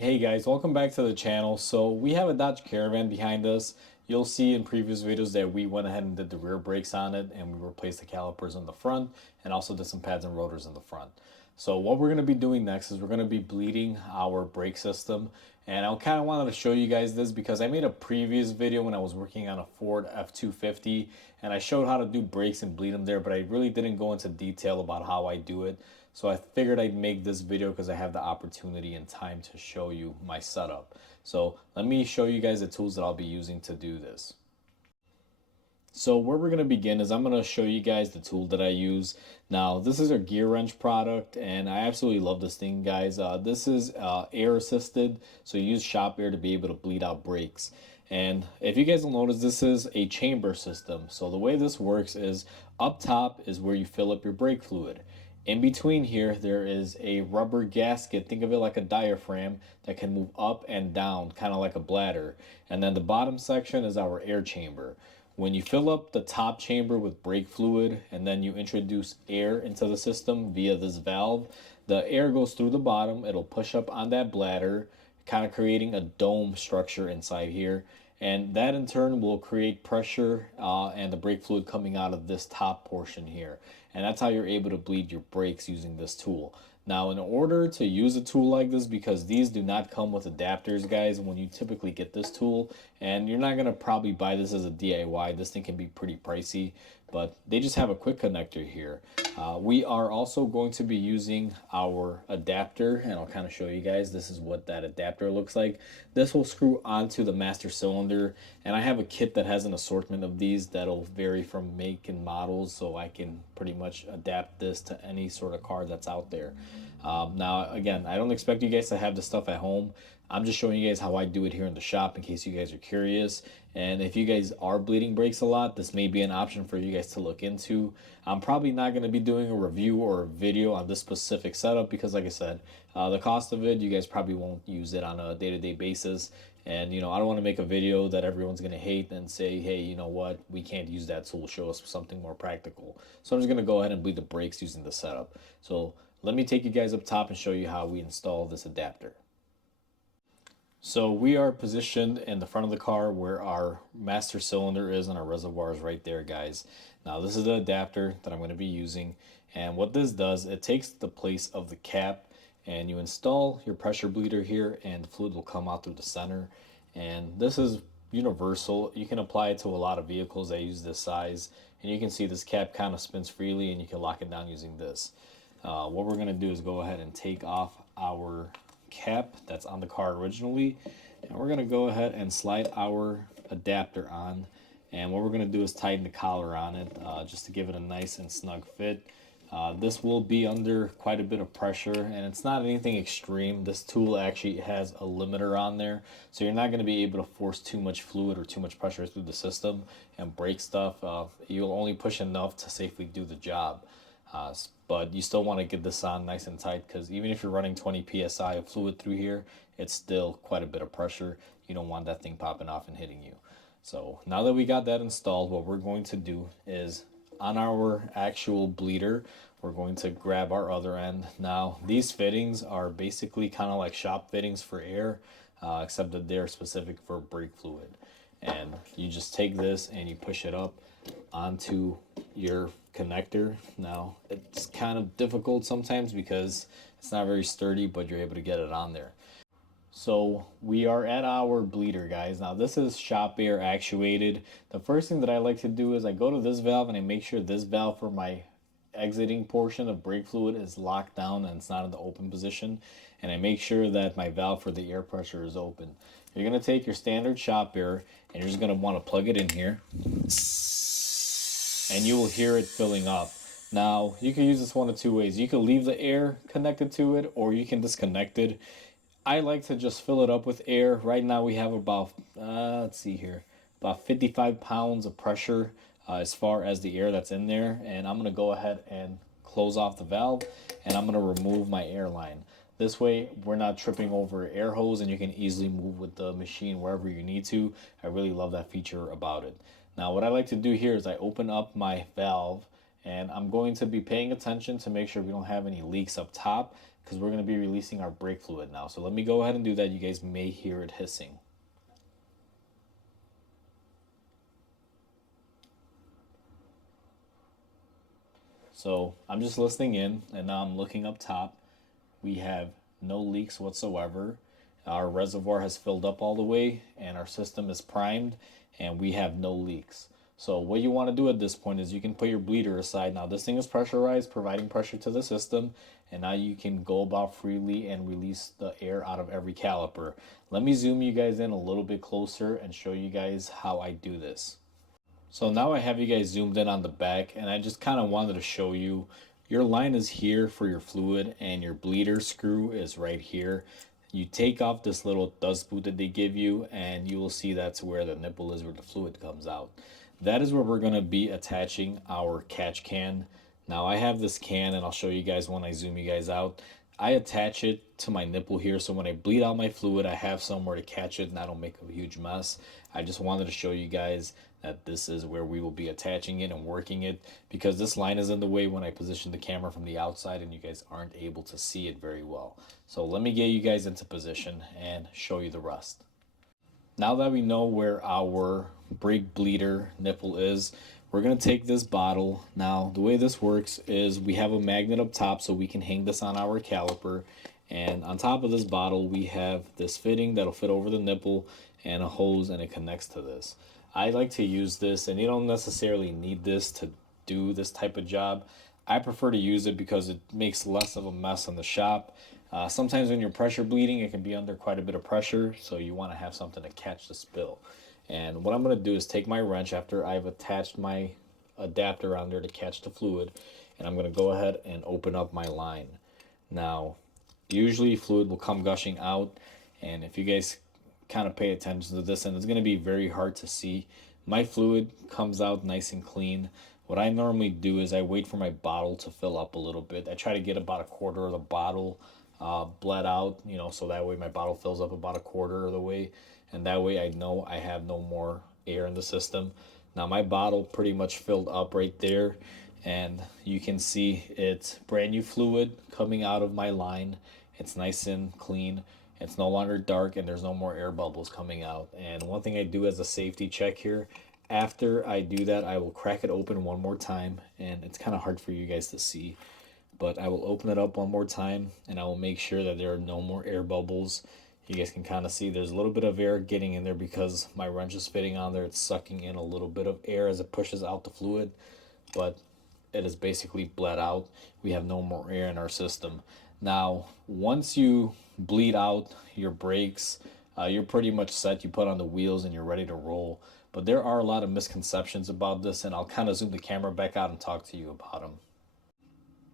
Hey guys, welcome back to the channel. So we have a Dodge Caravan behind us. You'll see in previous videos that we went ahead and did the rear brakes on it, and we replaced the calipers in the front and also did some pads and rotors in the front. So what we're going to be doing next is we're going to be bleeding our brake system, and I kind of wanted to show you guys this because I made a previous video when I was working on a Ford F-250 and I showed how to do brakes and bleed them there, but I really didn't go into detail about how I do it. So I figured I'd make this video because I have the opportunity and time to show you my setup. So let me show you guys the tools that I'll be using to do this. So where we're going to begin is I'm going to show you guys the tool that I use. Now this is a gear wrench product and I absolutely love this thing, guys. This is air assisted, so you use shop air to be able to bleed out brakes. And if you guys will notice, this is a chamber system. So the way this works is up top is where you fill up your brake fluid. In between here, there is a rubber gasket. Think of it like a diaphragm that can move up and down, kind of like a bladder. And then the bottom section is our air chamber. When you fill up the top chamber with brake fluid and then you introduce air into the system via this valve, the air goes through the bottom. It'll push up on that bladder, kind of creating a dome structure inside here. And that in turn will create pressure and the brake fluid coming out of this top portion here. And that's how you're able to bleed your brakes using this tool. Now, in order to use a tool like this, because these do not come with adapters, guys, when you typically get this tool, and you're not going to probably buy this as a DIY, this thing can be pretty pricey, but they just have a quick connector here. We are also going to be using our adapter, and I'll kind of show you guys. This is what that adapter looks like. This will screw onto the master cylinder, and I have a kit that has an assortment of these that'll vary from make and models, so I can pretty much adapt this to any sort of car that's out there. Now, again, I don't expect you guys to have this stuff at home. I'm just showing you guys how I do it here in the shop in case you guys are curious. And if you guys are bleeding brakes a lot, this may be an option for you guys to look into. I'm probably not going to be doing a review or a video on this specific setup because, like I said, the cost of it, you guys probably won't use it on a day-to-day basis. And, I don't want to make a video that everyone's going to hate and say, hey, you know what, we can't use that tool. Show us something more practical. So I'm just going to go ahead and bleed the brakes using the setup. So let me take you guys up top and show you how we install this adapter. So we are positioned in the front of the car where our master cylinder is and our reservoir is right there, guys. Now this is the adapter that I'm going to be using, and what this does, it takes the place of the cap and you install your pressure bleeder here and the fluid will come out through the center. And this is universal. You can apply it to a lot of vehicles that use this size, and you can see this cap kind of spins freely and you can lock it down using this. What we're going to do is go ahead and take off our cap that's on the car originally, and we're going to go ahead and slide our adapter on, and what we're going to do is tighten the collar on it just to give it a nice and snug fit. This will be under quite a bit of pressure, and it's not anything extreme. This tool actually has a limiter on there, so you're not going to be able to force too much fluid or too much pressure through the system and break stuff. You'll only push enough to safely do the job. But you still want to get this on nice and tight because even if you're running 20 psi of fluid through here, it's still quite a bit of pressure. You don't want that thing popping off and hitting you. So now that we got that installed, what we're going to do is on our actual bleeder, we're going to grab our other end. Now these fittings are basically kind of like shop fittings for air, except that they're specific for brake fluid. And you just take this and you push it up onto your connector. Now it's kind of difficult sometimes because it's not very sturdy, but you're able to get it on there. So we are at our bleeder, guys. Now this is shop air actuated. The first thing that I like to do is I go to this valve and I make sure this valve for my exiting portion of brake fluid is locked down and it's not in the open position, and I make sure that my valve for the air pressure is open. You're going to take your standard shop air and you're just going to want to plug it in here and you will hear it filling up. Now you can use this one of two ways. You can leave the air connected to it or you can disconnect it. I like to just fill it up with air. Right now we have about let's see here, about 55 pounds of pressure as far as the air that's in there, and I'm going to go ahead and close off the valve and I'm going to remove my air line. This way we're not tripping over air hose and you can easily move with the machine wherever you need to. I really love that feature about it. Now what I like to do here is I open up my valve And I'm going to be paying attention to make sure we don't have any leaks up top because we're going to be releasing our brake fluid now. So let me go ahead and do that. You guys may hear it hissing. So I'm just listening in, and now I'm looking up top. We have no leaks whatsoever. Our reservoir has filled up all the way, and our system is primed, and we have no leaks. So what you want to do at this point is you can put your bleeder aside. Now this thing is pressurized, providing pressure to the system, and now you can go about freely and release the air out of every caliper. Let me zoom you guys in a little bit closer and show you guys how I do this. So now I have you guys zoomed in on the back, and I just kind of wanted to show you your line is here for your fluid and your bleeder screw is right here. You take off this little dust boot that they give you, and you will see that's where the nipple is, where the fluid comes out. That is where we're going to be attaching our catch can. Now I have this can, and I'll show you guys when I zoom you guys out. I attach it to my nipple here, so when I bleed out my fluid, I have somewhere to catch it and I don't make a huge mess. I just wanted to show you guys that this is where we will be attaching it and working it, because this line is in the way when I position the camera from the outside and you guys aren't able to see it very well. So let me get you guys into position and show you the rest. Now that we know where our brake bleeder nipple is, we're going to take this bottle. Now, the way this works is we have a magnet up top so we can hang this on our caliper. And on top of this bottle, we have this fitting that'll fit over the nipple and a hose, and it connects to this. I like to use this, and you don't necessarily need this to do this type of job. I prefer to use it because it makes less of a mess in the shop. Sometimes when you're pressure bleeding, it can be under quite a bit of pressure, so you want to have something to catch the spill. And what I'm going to do is take my wrench after I've attached my adapter on there to catch the fluid, and I'm going to go ahead and open up my line. Now, usually fluid will come gushing out, and if you guys kind of pay attention to this, and it's going to be very hard to see, my fluid comes out nice and clean. What I normally do is I wait for my bottle to fill up a little bit. I try to get about a quarter of the bottle bled out, so that way my bottle fills up about a quarter of the way, and that way I know I have no more air in the system. Now my bottle pretty much filled up right there, and you can see it's brand new fluid coming out of my line. It's nice and clean. It's no longer dark, and there's no more air bubbles coming out. And one thing I do as a safety check here, after I do that, I will crack it open one more time, and it's kind of hard for you guys to see, but I will open it up one more time, and I will make sure that there are no more air bubbles. You guys can kind of see there's a little bit of air getting in there because my wrench is fitting on there. It's sucking in a little bit of air as it pushes out the fluid, but it is basically bled out. We have no more air in our system. Now, once you bleed out your brakes, you're pretty much set. You put on the wheels and you're ready to roll. But there are a lot of misconceptions about this, and I'll kind of zoom the camera back out and talk to you about them.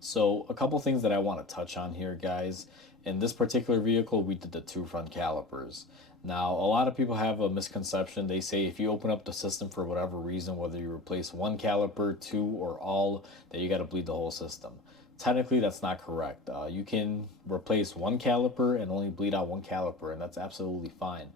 So a couple things that I want to touch on here, guys. In this particular vehicle, we did the two front calipers. Now, a lot of people have a misconception. They say if you open up the system for whatever reason, whether you replace one caliper, two, or all, that you got to bleed the whole system. Technically, that's not correct. You can replace one caliper and only bleed out one caliper, and that's absolutely fine.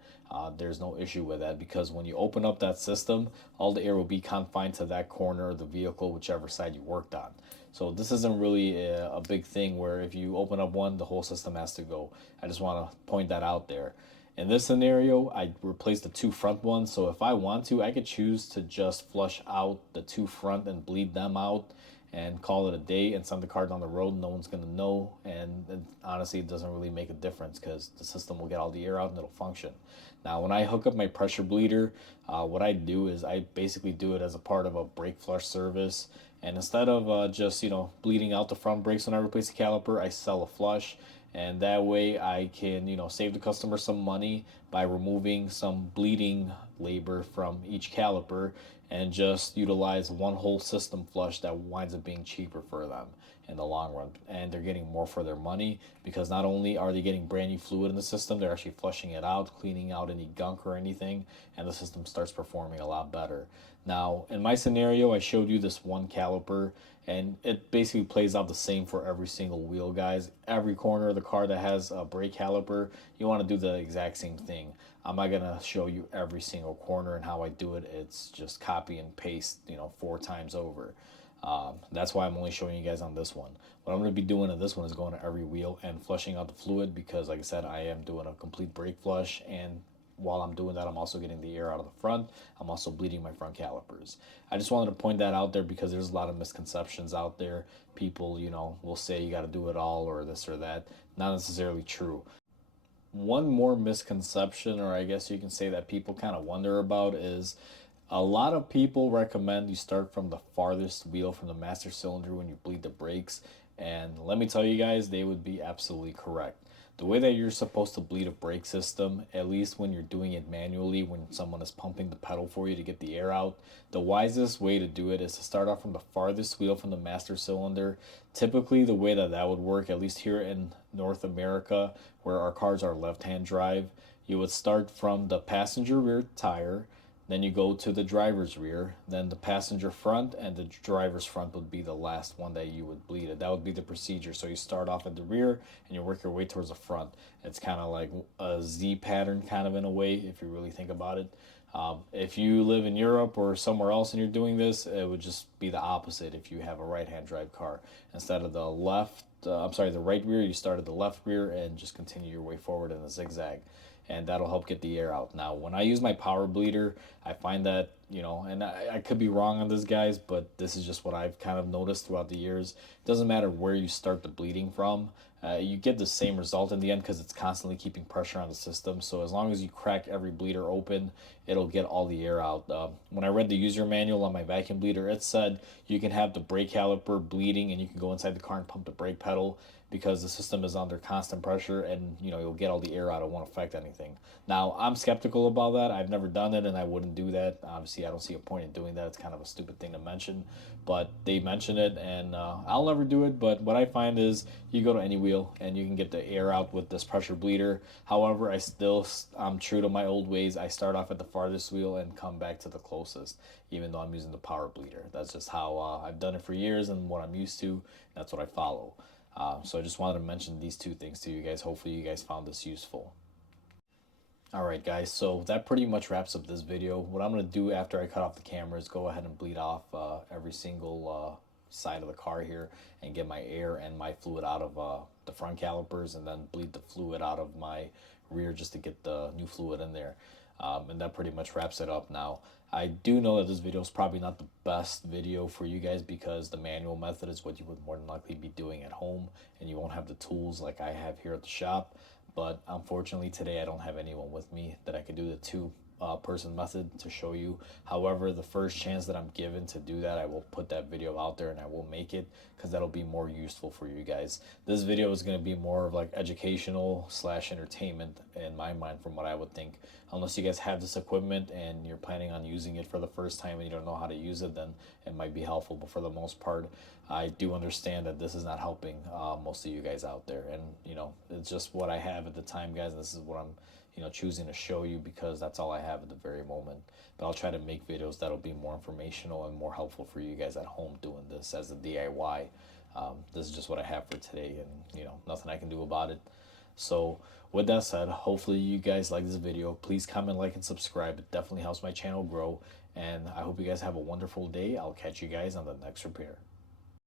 There's no issue with that, because when you open up that system, all the air will be confined to that corner of the vehicle, whichever side you worked on. So this isn't really a big thing where if you open up one, the whole system has to go. I just want to point that out there. In this scenario, I replaced the two front ones, so if I want to, I could choose to just flush out the two front and bleed them out and call it a day and send the car down the road. No one's going to know, and honestly, it doesn't really make a difference because the system will get all the air out and it'll function. Now, when I hook up my pressure bleeder, what I do is I basically do it as a part of a brake flush service. And instead of just bleeding out the front brakes when I replace the caliper, I sell a flush, and that way I can save the customer some money by removing some bleeding labor from each caliper and just utilize one whole system flush that winds up being cheaper for them in the long run, and they're getting more for their money because not only are they getting brand new fluid in the system, they're actually flushing it out, cleaning out any gunk or anything, and the system starts performing a lot better. Now, in my scenario, I showed you this one caliper, and it basically plays out the same for every single wheel, guys. Every corner of the car that has a brake caliper, you want to do the exact same thing. I'm not going to show you every single corner and how I do it. It's just copy and paste, 4 times over. That's why I'm only showing you guys on this one. What I'm going to be doing on this one is going to every wheel and flushing out the fluid, because like I said, I am doing a complete brake flush, and while I'm doing that, I'm also getting the air out of the front. I'm also bleeding my front calipers. I just wanted to point that out there because there's a lot of misconceptions out there. People, will say you got to do it all or this or that. Not necessarily true. One more misconception, or I guess you can say that people kind of wonder about, is a lot of people recommend you start from the farthest wheel from the master cylinder when you bleed the brakes. And let me tell you guys, they would be absolutely correct. The way that you're supposed to bleed a brake system, at least when you're doing it manually, when someone is pumping the pedal for you to get the air out, the wisest way to do it is to start off from the farthest wheel from the master cylinder. Typically, the way that that would work, at least here in North America, where our cars are left-hand drive, you would start from the passenger rear tire, then you go to the driver's rear, then the passenger front, and the driver's front would be the last one that you would bleed. That would be the procedure. So you start off at the rear and you work your way towards the front. It's kind of like a Z pattern, kind of in a way, if you really think about it. If you live in Europe or somewhere else and you're doing this, it would just be the opposite if you have a right-hand drive car. Instead of the right rear, you start at the left rear and just continue your way forward in a zigzag, and that'll help get the air out. Now, when I use my power bleeder, I find that, and I could be wrong on this, guys, but this is just what I've kind of noticed throughout the years. It doesn't matter where you start the bleeding from, you get the same result in the end because it's constantly keeping pressure on the system. So as long as you crack every bleeder open, it'll get all the air out. When I read the user manual on my vacuum bleeder, it said you can have the brake caliper bleeding and you can go inside the car and pump the brake pedal, because the system is under constant pressure, and you'll get all the air out. It won't affect anything. Now, I'm skeptical about that. I've never done it and I wouldn't do that. Obviously, I don't see a point in doing that. It's kind of a stupid thing to mention, but they mention it, and I'll never do it. But what I find is you go to any wheel and you can get the air out with this pressure bleeder. However, I'm true to my old ways. I start off at the farthest wheel and come back to the closest, even though I'm using the power bleeder. That's just how I've done it for years and what I'm used to. That's what I follow. So I just wanted to mention these two things to you guys. Hopefully you guys found this useful. Alright guys, so that pretty much wraps up this video. What I'm going to do after I cut off the camera is go ahead and bleed off every single side of the car here and get my air and my fluid out of the front calipers, and then bleed the fluid out of my rear just to get the new fluid in there. And that pretty much wraps it up. Now, I do know that this video is probably not the best video for you guys because the manual method is what you would more than likely be doing at home, and you won't have the tools like I have here at the shop. But unfortunately today I don't have anyone with me that I could do the two person method to show you. However, the first chance that I'm given to do that, I will put that video out there and I will make it, because that'll be more useful for you guys. This video is going to be more of like educational slash entertainment in my mind, from what I would think. Unless you guys have this equipment and you're planning on using it for the first time and you don't know how to use it, then it might be helpful. But for the most part, I do understand that this is not helping most of you guys out there, and it's just what I have at the time, guys. This is what I'm choosing to show you because that's all I have at the very moment. But I'll try to make videos that'll be more informational and more helpful for you guys at home doing this as a DIY. This is just what I have for today, and nothing I can do about it. So with that said, hopefully you guys like this video. Please comment, like, and subscribe. It definitely helps my channel grow, and I hope you guys have a wonderful day. I'll catch you guys on the next repair.